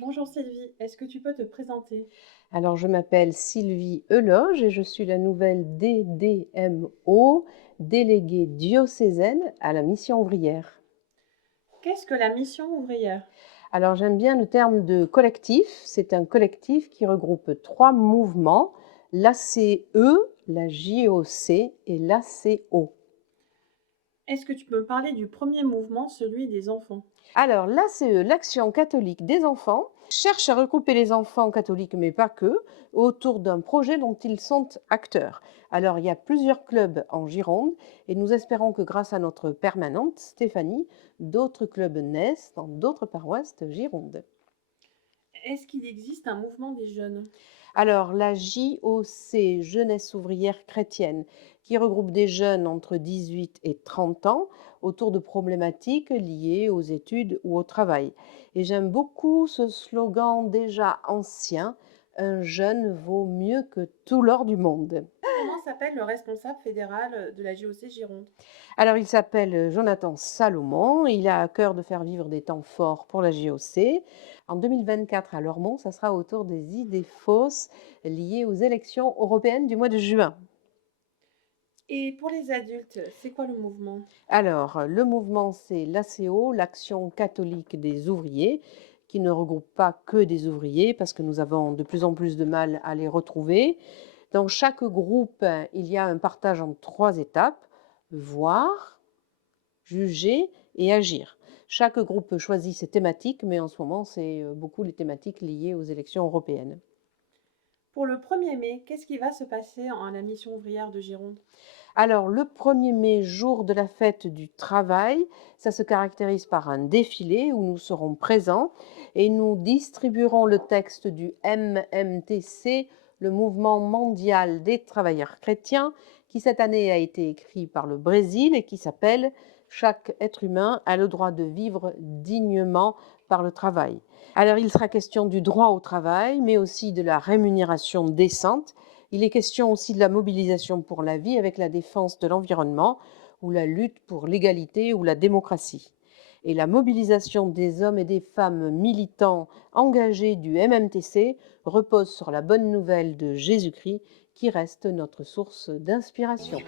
Bonjour Sylvie, est-ce que tu peux te présenter? Alors, je m'appelle Sylvie Eloge et je suis la nouvelle DDMO, déléguée diocésaine à la mission ouvrière. Qu'est-ce que la mission ouvrière? Alors, j'aime bien le terme de collectif. C'est un collectif qui regroupe trois mouvements, l'ACE, la JOC et l'ACO. Est-ce que tu peux me parler du premier mouvement, celui des enfants? Alors, l'ACE, l'Action catholique des enfants, cherche à regrouper les enfants catholiques, mais pas que, autour d'un projet dont ils sont acteurs. Alors, il y a plusieurs clubs en Gironde et nous espérons que grâce à notre permanente, Stéphanie, d'autres clubs naissent dans d'autres paroisses de Gironde. Est-ce qu'il existe un mouvement des jeunes? Alors, la JOC, Jeunesse ouvrière chrétienne, qui regroupe des jeunes entre 18 et 30 ans autour de problématiques liées aux études ou au travail. Et j'aime beaucoup ce slogan déjà ancien, un jeune vaut mieux que tout l'or du monde. Comment s'appelle le responsable fédéral de la JOC Gironde? Alors, il s'appelle Jonathan Salomon. Il a à cœur de faire vivre des temps forts pour la JOC. En 2024, à Lormont, ça sera autour des idées fausses liées aux élections européennes du mois de juin. Et pour les adultes, c'est quoi le mouvement? Alors, le mouvement, c'est l'ACO, l'Action catholique des ouvriers, qui ne regroupe pas que des ouvriers, parce que nous avons de plus en plus de mal à les retrouver. Dans chaque groupe, il y a un partage en trois étapes: voir, juger et agir. Chaque groupe choisit ses thématiques, mais en ce moment, c'est beaucoup les thématiques liées aux élections européennes. Pour le 1er mai, qu'est-ce qui va se passer à la mission ouvrière de Gironde? Alors, le 1er mai, jour de la fête du travail, ça se caractérise par un défilé où nous serons présents et nous distribuerons le texte du MMTC, le Mouvement mondial des travailleurs chrétiens, qui cette année a été écrit par le Brésil et qui s'appelle Chaque être humain a le droit de vivre dignement par le travail. Alors, il sera question du droit au travail, mais aussi de la rémunération décente. Il est question aussi de la mobilisation pour la vie avec la défense de l'environnement ou la lutte pour l'égalité ou la démocratie. Et la mobilisation des hommes et des femmes militants engagés du MMTC repose sur la bonne nouvelle de Jésus-Christ qui reste notre source d'inspiration.